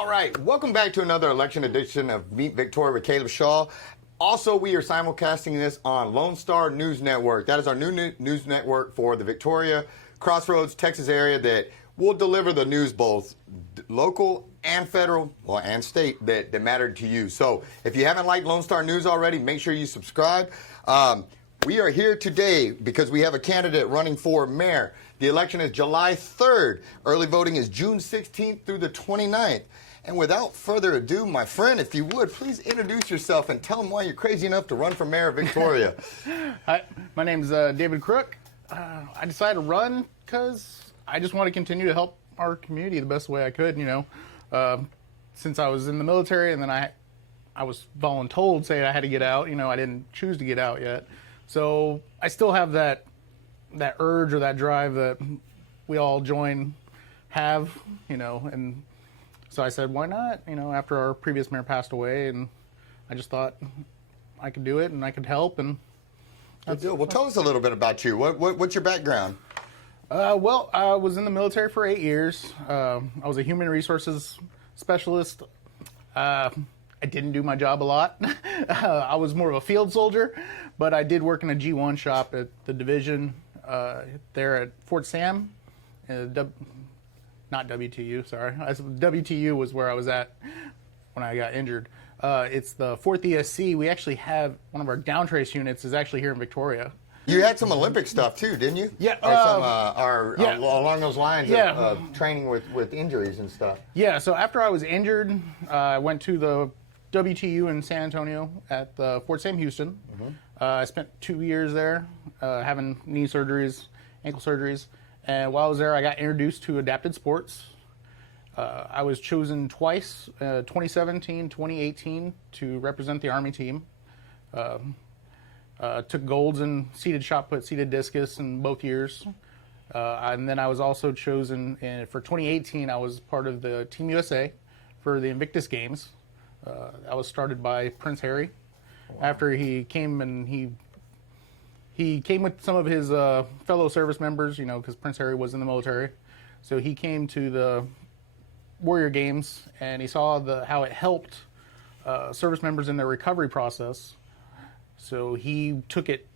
All right, welcome back to another election edition of Meet Victoria with Caleb Shaw. Also, we are simulcasting this on Lone Star News Network. That is our new news network for the Victoria, Crossroads, Texas area that will deliver the news both local and federal, well, and state that mattered to you. So if you haven't liked Lone Star News already, make sure you subscribe. We are here today because we have a candidate running for mayor. The election is July 3rd. Early voting is June 16th through the 29th. And without further ado, my friend, if you would, please introduce yourself and tell them why you're crazy enough to run for mayor of Victoria. Hi, my name's David Crook. I decided to run because I just want to continue to help our community the best way I could, since I was in the military and then I was voluntold saying I had to get out. I didn't choose to get out yet. So I still have that urge or that drive that we all have, and so I said, why not? After our previous mayor passed away, and I just thought I could do it and I could help. And that's it. Well, tell us a little bit about you. What's your background? Well, I was in the military for 8 years. I was a human resources specialist. I didn't do my job a lot. I was more of a field soldier, but I did work in a G1 shop at the division there at Fort Sam. Not WTU, sorry. WTU was where I was at when I got injured. It's the 4th ESC. We actually have one of our downtrace units is actually here in Victoria. You had some Olympic stuff too, didn't you? Yeah. Along those lines of training with injuries and stuff. Yeah, so after I was injured, I went to the WTU in San Antonio at the Fort Sam Houston. Mm-hmm. I spent 2 years there having knee surgeries, ankle surgeries. And while I was there, I got introduced to adapted sports. I was chosen twice, 2017, 2018, to represent the Army team. Took golds in seated shot put, seated discus in both years. And then I was also chosen for 2018. I was part of the Team USA for the Invictus Games. That was started by Prince Harry. Wow. After he came and he came with some of his fellow service members, because Prince Harry was in the military. So he came to the Warrior Games and he saw how it helped service members in their recovery process. So he took it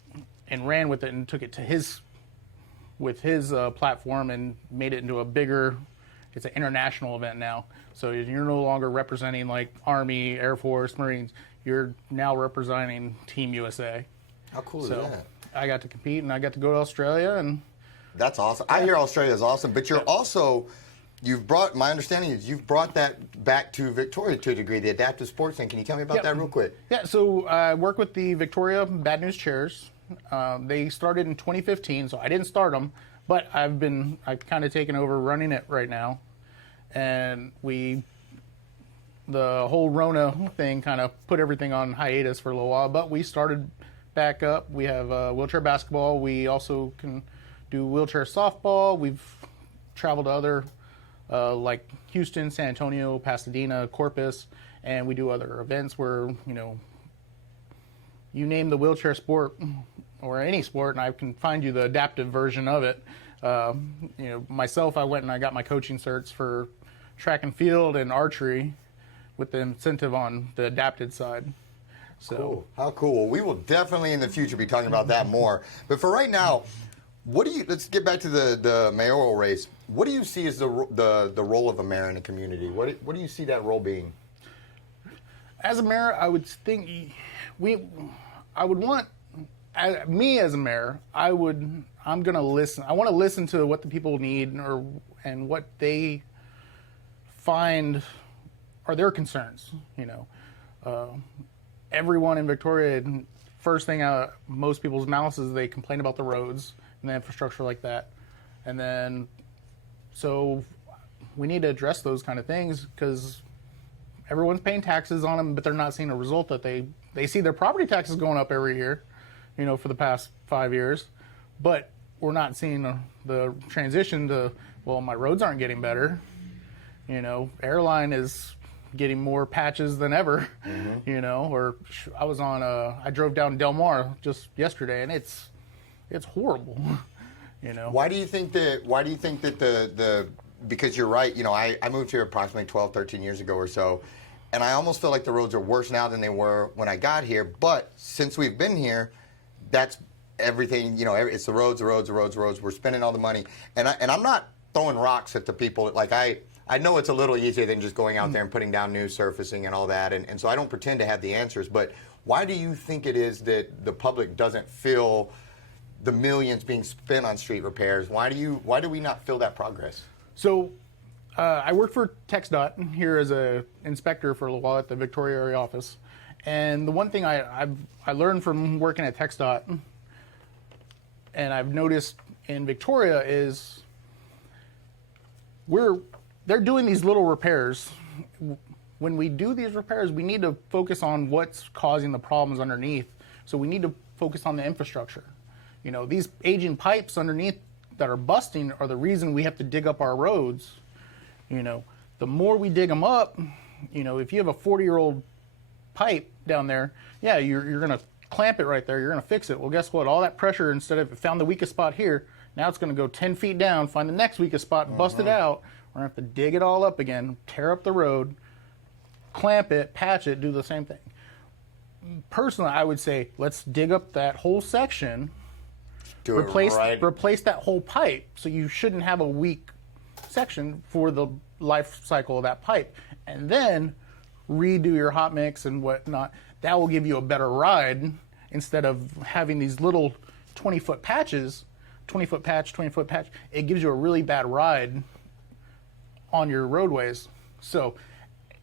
and ran with it and took it to his platform and made it into it's an international event now. So you're no longer representing like Army, Air Force, Marines. You're now representing Team USA. How cool is that? I got to compete and I got to go to Australia, and that's awesome. I hear Australia is awesome, but my understanding is you've brought that back to Victoria to a degree, the adaptive sports thing. Can you tell me about that real quick? Yeah, so I work with the Victoria Bad News Chairs. They started in 2015, so I didn't start them, but I've kind of taken over running it right now. And the whole Rona thing kind of put everything on hiatus for a little while, but we started back up. We have wheelchair basketball. We also can do wheelchair softball. We've traveled to other like Houston, San Antonio, Pasadena, Corpus, and we do other events where, you name the wheelchair sport or any sport and I can find you the adaptive version of it. Myself, I went and I got my coaching certs for track and field and archery with the incentive on the adapted side. So cool. How cool. We will definitely in the future be talking about that more. But for right now, let's get back to the mayoral race. What do you see as the role of a mayor in a community? What do you see that role being? As a mayor, I would think I would want me as a mayor. I'm going to listen. I want to listen to what the people need and what they find are their concerns. Everyone in Victoria, first thing out of most people's mouths is they complain about the roads and the infrastructure like that. And then, so we need to address those kind of things because everyone's paying taxes on them, but they're not seeing a result that they see their property taxes going up every year, for the past 5 years. But we're not seeing the transition to, well, my roads aren't getting better. Airline is getting more patches than ever, or I drove down Del Mar just yesterday and it's horrible, Why do you think that the because you're right. I moved here approximately 12, 13 years ago or so, and I almost feel like the roads are worse now than they were when I got here. But since we've been here, that's everything. It's the roads, the roads, the roads, the roads. We're spending all the money, and I'm not throwing rocks at the people. Like I know it's a little easier than just going out there and putting down new surfacing and all that, and so I don't pretend to have the answers. But why do you think it is that the public doesn't feel the millions being spent on street repairs? Why do we not feel that progress? So I worked for TxDOT here as a inspector for a little while at the Victoria area office. And the one thing I learned from working at TxDOT, and I've noticed in Victoria, is they're doing these little repairs. When we do these repairs, we need to focus on what's causing the problems underneath. So we need to focus on the infrastructure. These aging pipes underneath that are busting are the reason we have to dig up our roads. The more we dig them up, if you have a 40-year-old pipe down there, yeah, you're going to clamp it right there. You're going to fix it. Well, guess what? All that pressure, instead of it found the weakest spot here, now it's going to go 10 feet down, find the next weakest spot, bust it out. We're going to have to dig it all up again, tear up the road, clamp it, patch it, do the same thing. Personally, I would say let's dig up that whole section, replace that whole pipe, so you shouldn't have a weak section for the life cycle of that pipe, and then redo your hot mix and whatnot. That will give you a better ride instead of having these little 20-foot patches, 20-foot patch, 20-foot patch. It gives you a really bad ride on your roadways. So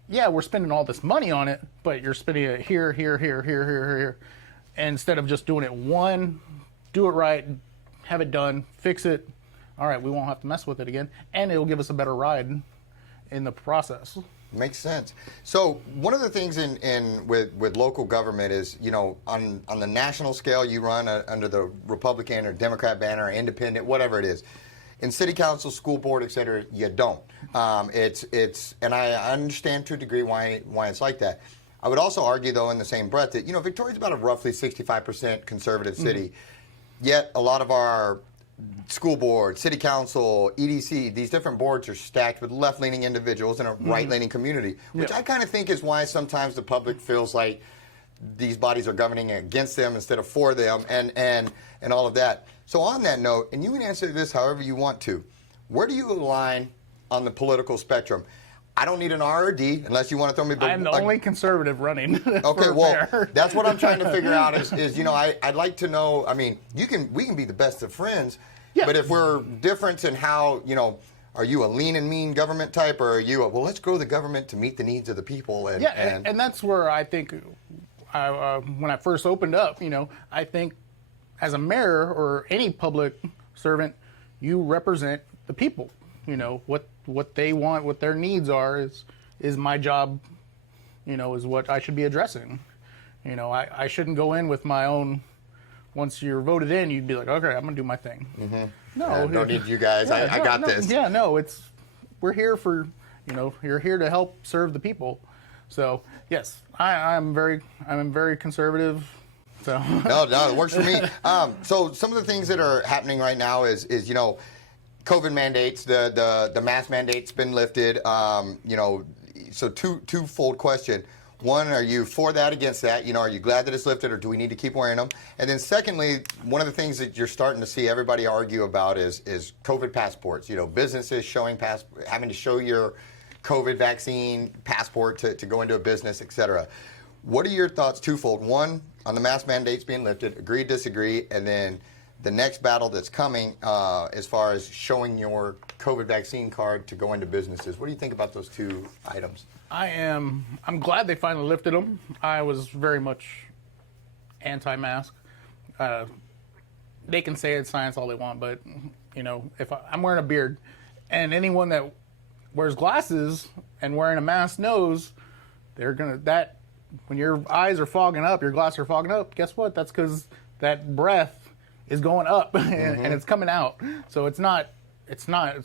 yeah, we're spending all this money on it, but you're spending it here, here, here, here, here, here. And instead of just doing it do it right, have it done, fix it. All right, we won't have to mess with it again, and it'll give us a better ride in the process. Makes sense. So one of the things with local government is, on the national scale, you run under the Republican or Democrat banner, or independent, whatever it is. In city council, school board, et cetera, you don't. And I understand to a degree why it's like that. I would also argue, though, in the same breath that, Victoria's about a roughly 65% conservative city, yet a lot of our school board, city council, EDC, these different boards are stacked with left-leaning individuals in a right-leaning community, which I kind of think is why sometimes the public feels like these bodies are governing against them instead of for them, and all of that. So on that note, and you can answer this however you want to, where do you align on the political spectrum? I don't need an R or D unless you want to throw me. I'm the only conservative running. Okay, well, that's what I'm trying to figure out. Is I'd like to know. I mean, we can be the best of friends, but if we're different in how are you a lean and mean government type, or are you let's grow the government to meet the needs of the people? And that's where I think when I first opened up, I think as a mayor or any public servant, you represent the people. What they want, what their needs are is my job, is what I should be addressing. I shouldn't go in with my own, once you're voted in, you'd be like, okay, I'm going to do my thing. Mm-hmm. No. Don't need you guys. I got this. Yeah, no, we're here for, you're here to help serve the people. So, yes, I'm very conservative. So. No, it works for me. So some of the things that are happening right now is COVID mandates, the mask mandate's been lifted. So twofold question. One, are you for that, against that? Are you glad that it's lifted, or do we need to keep wearing them? And then secondly, one of the things that you're starting to see everybody argue about is COVID passports. Businesses having to show your COVID vaccine passport to go into a business, et cetera. What are your thoughts, twofold? One, on the mask mandates being lifted, agree, disagree, and then the next battle that's coming as far as showing your COVID vaccine card to go into businesses. What do you think about those two items? I'm glad they finally lifted them. I was very much anti-mask. They can say it's science all they want, but if I'm wearing a beard, and anyone that wears glasses and wearing a mask knows when your eyes are fogging up, your glasses are fogging up, guess what? That's because that breath is going up and it's coming out. So it's not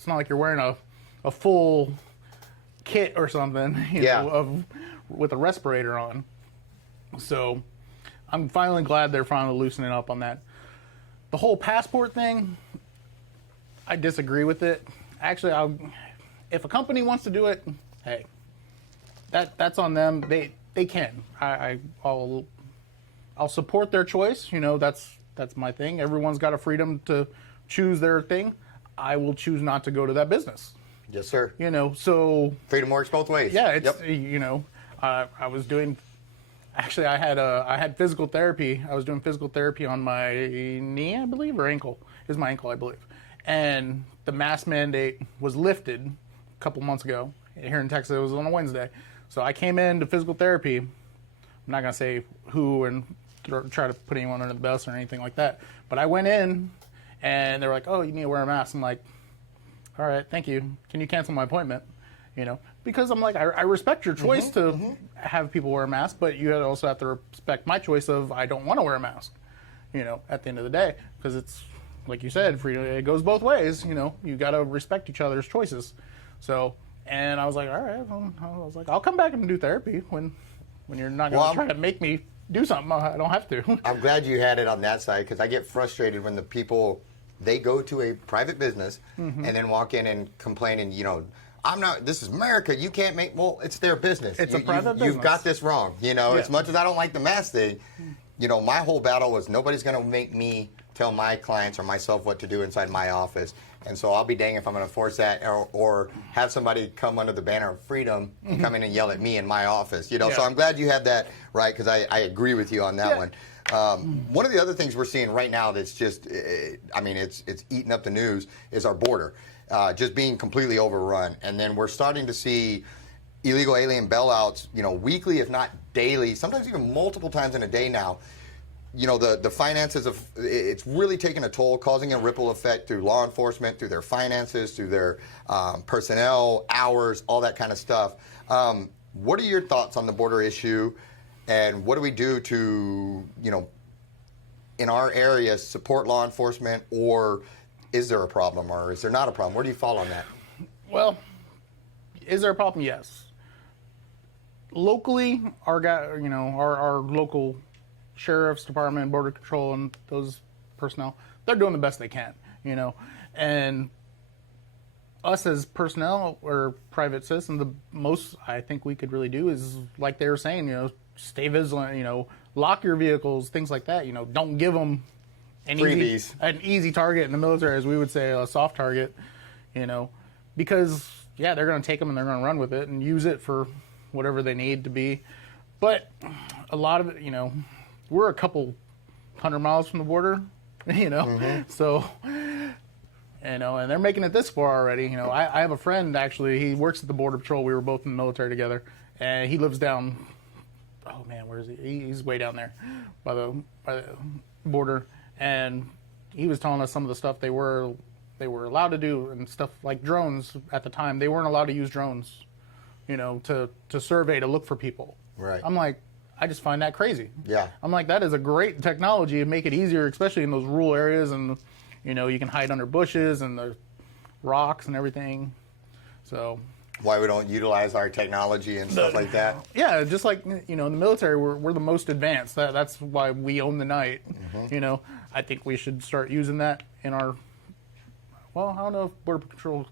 like you're wearing a full kit or something, with a respirator on. So I'm finally glad they're finally loosening up on that. The whole passport thing, I disagree with it. Actually, If a company wants to do it, hey, that's on them. They can. I'll support their choice. That's my thing. Everyone's got a freedom to choose their thing. I will choose not to go to that business. Yes, sir. So Freedom works both ways. yeah, it's I was doing. Actually, I had physical therapy. I was doing physical therapy on my knee, I believe, or ankle. It was my ankle, I believe. And the mask mandate was lifted a couple months ago here in Texas. It was on a Wednesday. So I came into physical therapy. I'm not going to say who and try to put anyone under the bus or anything like that. But I went in, and they were like, oh, you need to wear a mask. I'm like, all right, thank you. Can you cancel my appointment? Because I'm like, I respect your choice to have people wear a mask, but you also have to respect my choice of I don't want to wear a mask, at the end of the day. Because it's, like you said, freedom, it goes both ways. You got to respect each other's choices. So, and I was like, all right. I was like, I'll come back and do therapy when you're not going to try to make me do something. I don't have to. I'm glad you had it on that side, because I get frustrated when the people, they go to a private business and then walk in and complain and, this is America, you can't make, well, it's their business. It's a private business. You've got this wrong. As much as I don't like the mask thing, my whole battle was nobody's going to make me tell my clients or myself what to do inside my office. And so I'll be dang if I'm going to force that or have somebody come under the banner of freedom and come in and yell at me in my office. So I'm glad you had that right, because I agree with you on that one. One of the other things we're seeing right now that's just, it's eating up the news is our border just being completely overrun. And then we're starting to see illegal alien bailouts, weekly, if not daily, sometimes even multiple times in a day now. The finances of it's really taking a toll, causing a ripple effect through law enforcement, through their finances, through their personnel, hours, all that kind of stuff. What are your thoughts on the border issue, and what do we do to, in our area, support law enforcement, or is there a problem, or is there not a problem? Where do you fall on that? Well, is there a problem? Yes. Locally, our local sheriff's department, border control, and those personnel, they're doing the best they can, and us as personnel or private citizens, the most I think we could really do is, like they were saying, stay vigilant, lock your vehicles, things like that, don't give them an easy target in the military, as we would say, a soft target, because they're going to take them and they're going to run with it and use it for whatever they need to be. But a lot of it, we're a couple 100 miles from the border, so, and they're making it this far already. I have a friend, actually, he works at the Border Patrol. We were both in the military together, and he lives down, oh man, where is he? He's way down there by the border, and he was telling us some of the stuff they were allowed to do, and stuff like drones at the time. They weren't allowed to use drones, to survey, to look for people. Right. I'm like, I just find that crazy. Yeah. I'm like, that is a great technology to make it easier, especially in those rural areas, and you can hide under bushes and the rocks and everything. So why we don't utilize our technology and stuff like that? Yeah, just like in the military, we're the most advanced. That's why we own the night. I think we should start using that in our. Well, I don't know if Border Patrol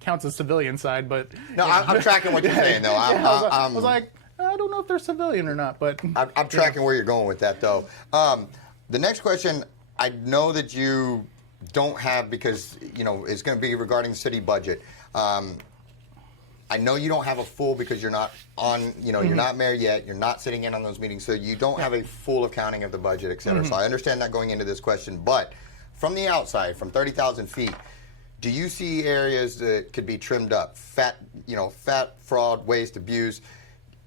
counts as civilian side, but no, I'm tracking what you're saying though. I was like, I don't know if they're civilian or not, but I'm tracking where you're going with that, though. The next question, I know that you don't have, because it's going to be regarding the city budget. I know you don't have a full, because you're not on, you're not mayor yet. You're not sitting in on those meetings, so you don't have a full accounting of the budget, et cetera. So I understand that going into this question, but from the outside, from 30,000 feet. Do you see areas that could be trimmed up, fat, fraud, waste, abuse,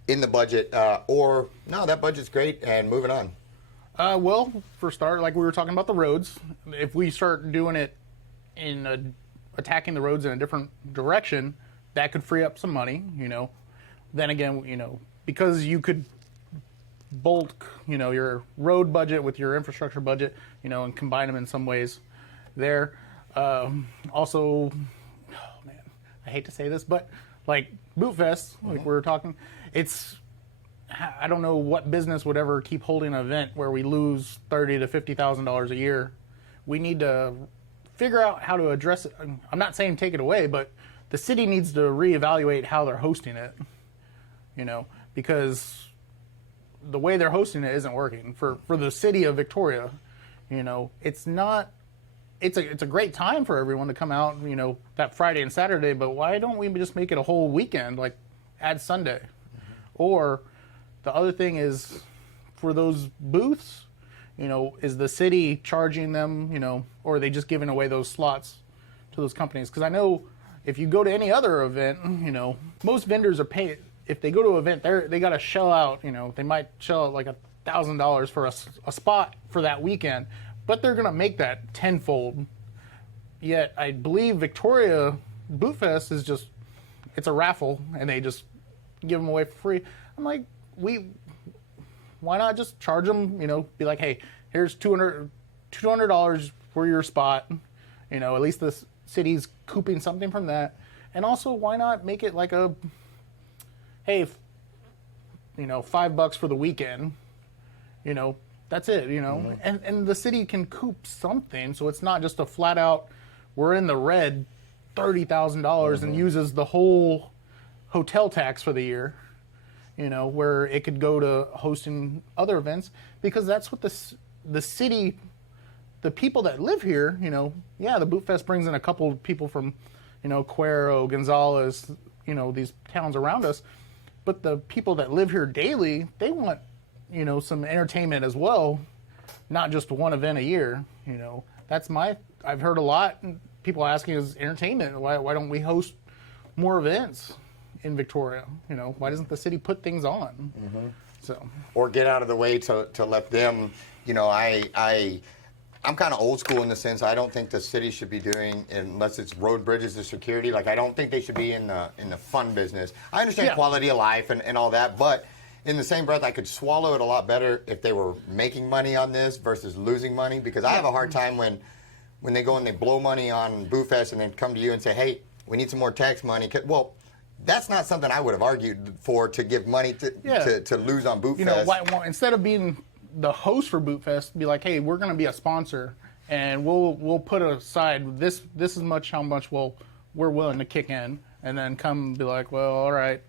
in the budget, or no, that budget's great and moving on? Well, for start, like we were talking about the roads, if we start doing it in attacking the roads in a different direction, that could free up some money, Then again, because you could bulk, your road budget with your infrastructure budget, and combine them in some ways there. Also, oh man, I hate to say this, but like Boot Fest, like we were talking, I don't know what business would ever keep holding an event where we lose $30,000 to $50,000 a year. We need to figure out how to address it. I'm not saying take it away, but the city needs to reevaluate how they're hosting it, because the way they're hosting it isn't working for the city of Victoria. It's not. It's a great time for everyone to come out, that Friday and Saturday. But why don't we just make it a whole weekend, like add Sunday? Or the other thing is, for those booths, is the city charging them, or are they just giving away those slots to those companies? Because I know if you go to any other event, most vendors are paid. If they go to an event, they got to shell out, they might shell out like $1,000 for a spot for that weekend, but they're going to make that tenfold. Yet I believe Victoria Boot Fest is it's a raffle, and they just give them away for free. I'm like, why not just charge them, be like, hey, here's $200 for your spot. At least the city's couping something from that. And also, why not make it like hey, $5 for the weekend, that's it, and the city can coop something, so it's not just a flat out, we're in the red $30,000 and uses the whole hotel tax for the year, where it could go to hosting other events, because that's what the city, the people that live here, the Boot Fest brings in a couple of people from, Cuero, Gonzales, these towns around us, but the people that live here daily, they want, some entertainment as well, not just one event a year. I've heard a lot, people asking is entertainment. Why don't we host more events in Victoria? Why doesn't the city put things on? So, or get out of the way to let them, I'm kind of old school in the sense I don't think the city should be doing, unless it's road, bridges, and security. Like, I don't think they should be in the fun business. I understand quality of life and all that, but in the same breath, I could swallow it a lot better if they were making money on this versus losing money, because I have a hard time when they go and they blow money on Boot Fest and then come to you and say, hey, we need some more tax money. Well, that's not something I would have argued for, to give money to lose on Boot Fest. Instead of being the host for Boot Fest, be like, hey, we're going to be a sponsor, and we'll put aside this is how much we're willing to kick in, and then come be like, well, all right,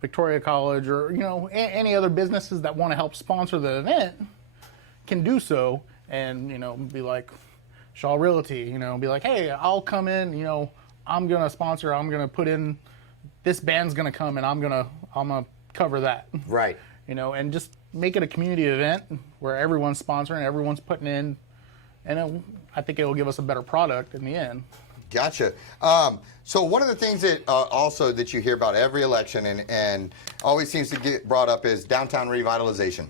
Victoria College or any other businesses that want to help sponsor the event can do so, and be like Shaw Realty, be like, hey, I'll come in, I'm going to sponsor, I'm going to put in, this band's going to come, and I'm going to cover that. Right. And just make it a community event where everyone's sponsoring, everyone's putting in, and I think it will give us a better product in the end. Gotcha. So one of the things that also that you hear about every election and always seems to get brought up is downtown revitalization.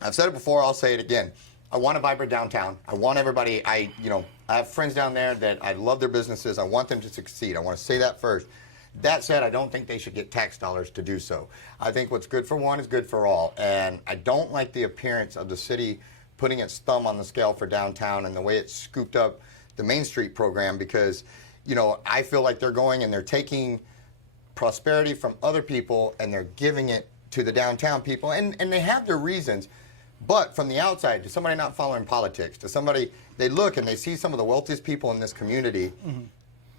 I've said it before, I'll say it again. I want a vibrant downtown. I want everybody, I have friends down there that I love their businesses. I want them to succeed. I want to say that first. That said, I don't think they should get tax dollars to do so. I think what's good for one is good for all. And I don't like the appearance of the city putting its thumb on the scale for downtown and the way it's scooped up the Main Street program, because, I feel like they're going and they're taking prosperity from other people and they're giving it to the downtown people. And they have their reasons. But from the outside, to somebody not following politics, to somebody, they look and they see some of the wealthiest people in this community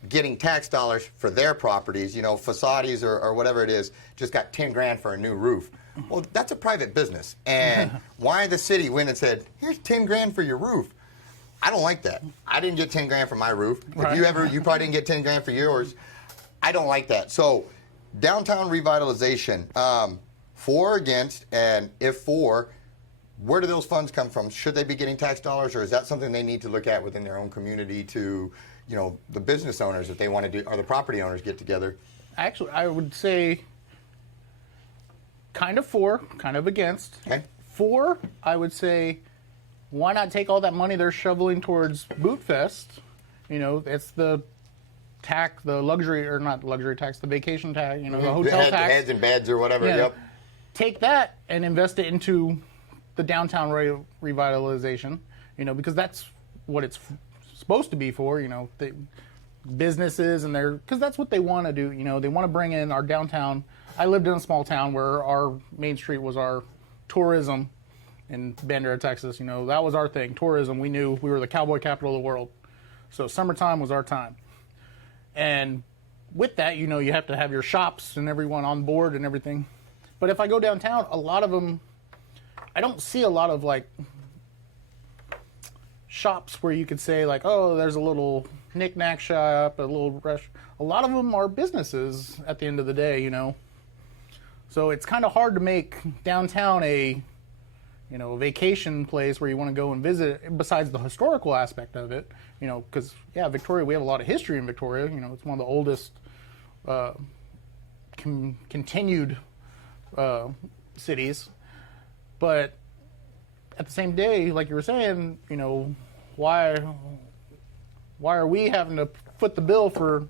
getting tax dollars for their properties, Facades or whatever it is, just got 10 grand for a new roof. Well, that's a private business. And why the city went and said, here's 10 grand for your roof? I don't like that. I didn't get 10 grand for my roof. Right. If you probably didn't get 10 grand for yours. I don't like that. So downtown revitalization, for or against, and if for, where do those funds come from? Should they be getting tax dollars, or is that something they need to look at within their own community to, the business owners, if they want to do, or the property owners get together? Actually, I would say kind of for, kind of against. Okay. For, I would say, why not take all that money they're shoveling towards Boot Fest? It's the tax, the luxury, or not luxury tax, the vacation tax, the hotel tax. Heads and beds or whatever, yep. Take that and invest it into the downtown revitalization, because that's what it's supposed to be for, the businesses, and because that's what they want to do. They want to bring in our downtown. I lived in a small town where our Main Street was our tourism in Bandera, Texas. That was our thing, tourism. We knew we were the cowboy capital of the world. So summertime was our time. And with that, you know, you have to have your shops and everyone on board and everything. But if I go downtown, a lot of them, I don't see a lot of like shops where you could say like, oh, there's a little knick-knack shop, a little rush. A lot of them are businesses at the end of the day, you know. So it's kind of hard to make downtown a, you know, a vacation place where you want to go and visit, besides the historical aspect of it, you know, because, yeah, Victoria, we have a lot of history in Victoria. You know, it's one of the oldest continued cities. But at the same day, like you were saying, you know, why are we having to foot the bill for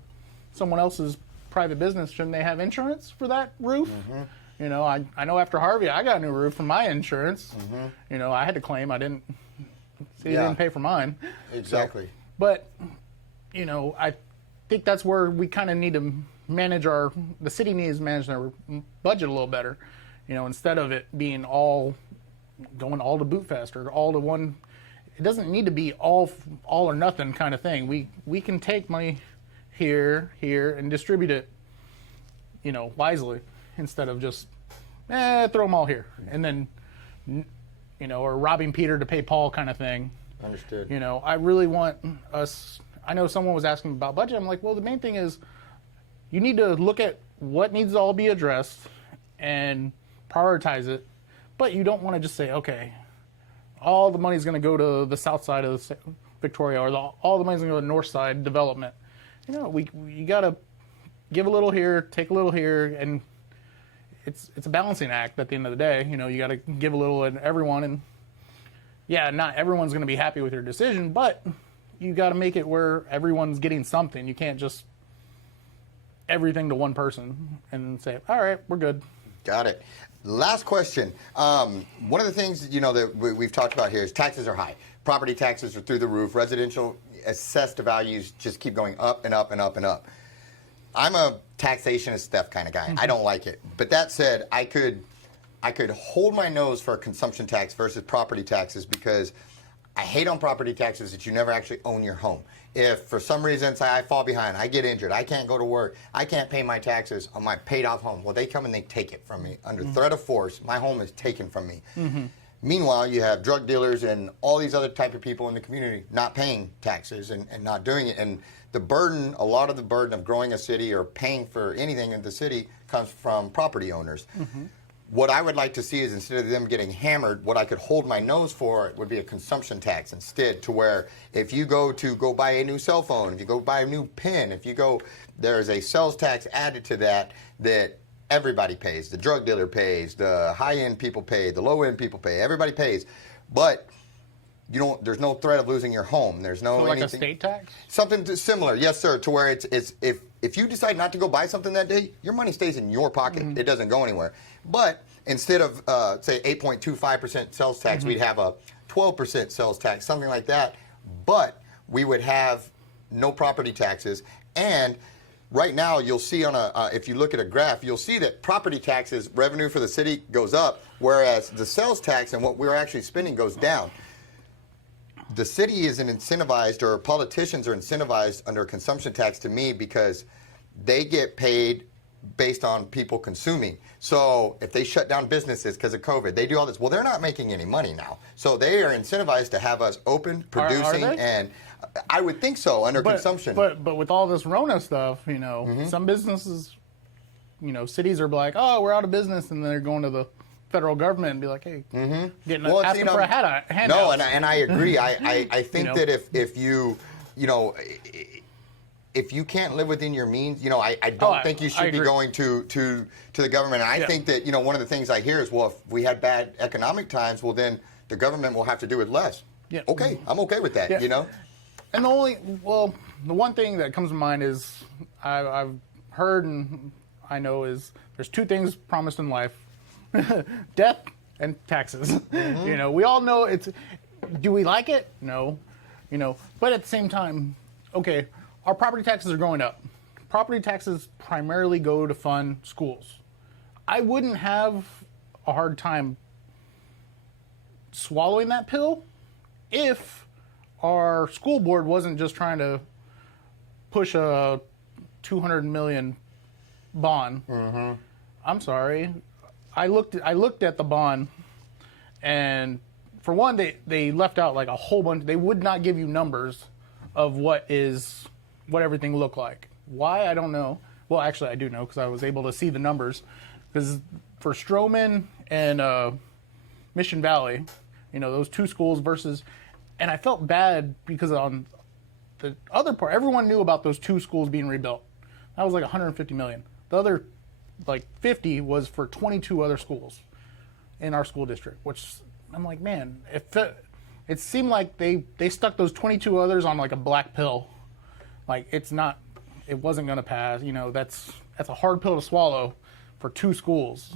someone else's private business? Shouldn't they have insurance for that roof? Mm-hmm. You know, I know after Harvey, I got a new roof from my insurance. Mm-hmm. You know, I had to claim. I didn't. See, they didn't pay for mine. Exactly. So, but you know, I think that's where we kind of need to manage the city needs to manage their budget a little better. You know, instead of it being all going all to Boot Fest or all to one. It doesn't need to be all or nothing kind of thing. We can take money here, and distribute it, you know, wisely, instead of just throw them all here and then, you know, or robbing Peter to pay Paul kind of thing. Understood. You know, I really want us. I know someone was asking about budget. I'm like, well, the main thing is you need to look at what needs to all be addressed and prioritize it, but you don't want to just say, okay, all the money's going to go to the south side of Victoria, or all the money's going to go to the north side development. You know, you got to give a little here, take a little here, and it's a balancing act at the end of the day. You know, you got to give a little to everyone, and yeah, not everyone's going to be happy with your decision, but you got to make it where everyone's getting something. You can't just everything to one person and say, all right, we're good. Got it. Last question. One of the things, you know, that we've talked about here is taxes are high. Property taxes are through the roof. Residential assessed values just keep going up and up and up and up. I'm a taxationist theft kind of guy. I don't like it. But that said, I could hold my nose for a consumption tax versus property taxes, because I hate on property taxes that you never actually own your home. If for some reason, say I fall behind, I get injured, I can't go to work, I can't pay my taxes on my paid off home, well, they come and they take it from me. Under threat of force, my home is taken from me. Mm-hmm. Meanwhile, you have drug dealers and all these other type of people in the community not paying taxes and not doing it. And the burden, a lot of the burden of growing a city or paying for anything in the city comes from property owners. Mm-hmm. What I would like to see is, instead of them getting hammered, what I could hold my nose for would be a consumption tax instead, to where if you go buy a new cell phone, if you go buy a new pen, there's a sales tax added to that everybody pays. The drug dealer pays, the high-end people pay, the low-end people pay, everybody pays. But there's no threat of losing your home. There's no like anything. A state tax? Something similar, yes, sir, to where it's if you decide not to go buy something that day, your money stays in your pocket. Mm-hmm. It doesn't go anywhere. But instead of, say, 8.25% sales tax, mm-hmm. we'd have a 12% sales tax, something like that. But we would have no property taxes. And right now, you'll see if you look at a graph, you'll see that property taxes, revenue for the city goes up, whereas the sales tax and what we're actually spending goes down. The city isn't incentivized, or politicians are incentivized under a consumption tax, to me, because they get paid based on people consuming. So if they shut down businesses because of COVID, they do all this. Well, they're not making any money now. So they are incentivized to have us open, producing, are they? And I would think so, under consumption. But with all this Rona stuff, you know, mm-hmm. some businesses, you know, cities are like, oh, we're out of business, and they're going to the federal government and be like, hey, mm-hmm. asking for a handout. No, and I agree. I think that if you if you can't live within your means, I don't think you should be going to the government. And I think that, one of the things I hear is, well, if we had bad economic times, well, then the government will have to do it less. Yeah. Okay, I'm okay with that, And the one thing that comes to mind is I've heard and I know is there's two things promised in life: death and taxes. Mm-hmm. We all know it's. Do we like it? No. But at the same time, okay, our property taxes are going up. Property taxes primarily go to fund schools. I wouldn't have a hard time swallowing that pill if our school board wasn't just trying to push a $200 million bond. Mm-hmm. I'm sorry. I looked at the bond, and for one, they left out like a whole bunch. They would not give you numbers of what everything looked like. Why? I don't know. Well, actually, I do know because I was able to see the numbers. Because for Stroman and Mission Valley, those two schools versus, and I felt bad because on the other part, everyone knew about those two schools being rebuilt. That was like $150 million. The other, like 50, was for 22 other schools in our school district. Which I'm like, man, it seemed like they stuck those 22 others on like a black pill. Like it wasn't going to pass. That's a hard pill to swallow for two schools.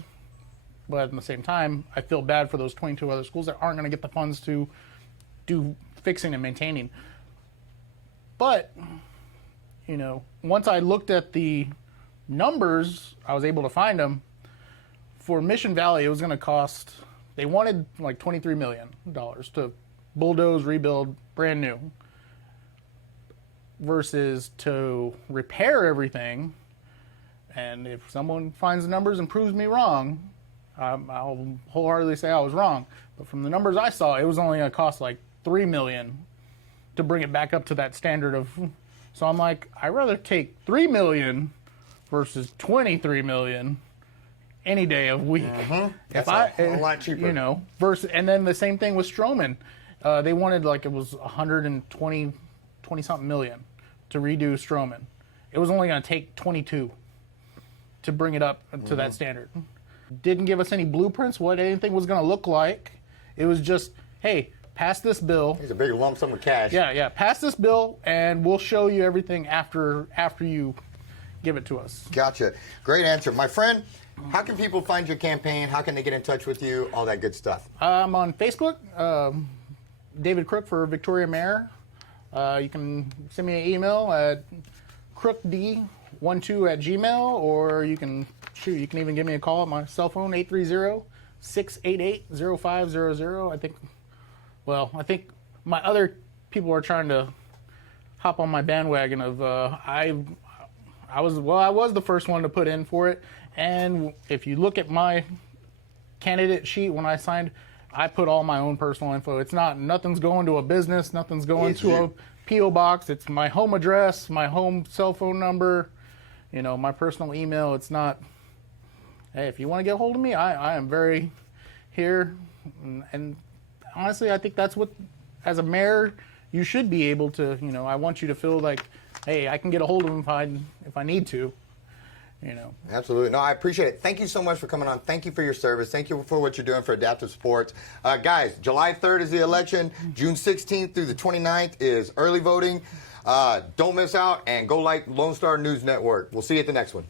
But at the same time, I feel bad for those 22 other schools that aren't going to get the funds to do fixing and maintaining. But, once I looked at the numbers, I was able to find them. For Mission Valley, it was going to cost, they wanted like $23 million to bulldoze, rebuild, brand new. Versus to repair everything. And if someone finds the numbers and proves me wrong, I'll wholeheartedly say I was wrong. But from the numbers I saw, it was only going to cost like $3 million to bring it back up to that standard of. So I'm like, I'd rather take $3 million versus $23 million any day of week. Mm-hmm. That's a lot cheaper. Versus, and then the same thing with Stroman. They wanted it was 120 something million to redo Stroman. It was only going to take 22 to bring it up to that standard. Didn't give us any blueprints what anything was going to look like. It was just, hey, pass this bill. It's a big lump sum of cash. Yeah. Pass this bill, and we'll show you everything after you give it to us. Gotcha. Great answer. My friend, how can people find your campaign? How can they get in touch with you? All that good stuff. I'm on Facebook, David Crook for Victoria Mayor. You can send me an email at crookd12@gmail, or you can even give me a call at my cell phone, 830-688-0500. I think my other people are trying to hop on my bandwagon of I was the first one to put in for it, and if you look at my candidate sheet when I signed, I put all my own personal info. Nothing's going to a business, nothing's going to a P.O. box. It's my home address, my home cell phone number, my personal email. It's not, hey, if you want to get a hold of me, I am very here. And honestly, I think that's what, as a mayor, you should be able to, I want you to feel like, hey, I can get a hold of him if I need to. Absolutely. No, I appreciate it. Thank you so much for coming on. Thank you for your service. Thank you for what you're doing for adaptive sports. Guys, July 3rd is the election. June 16th through the 29th is early voting. Don't miss out, and go like Lone Star News Network. We'll see you at the next one.